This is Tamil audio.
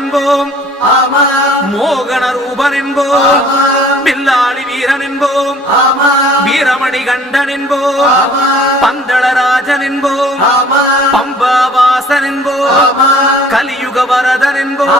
என்போம், மோகன ரூபன் என்போம், பில்லாளி வீரன் என்போம், வீரமணி கண்டன் என்போம், பந்தளராஜன் என்போம், பம்பாவாசன் என்போம், கலியுக வரதன் என்போம்.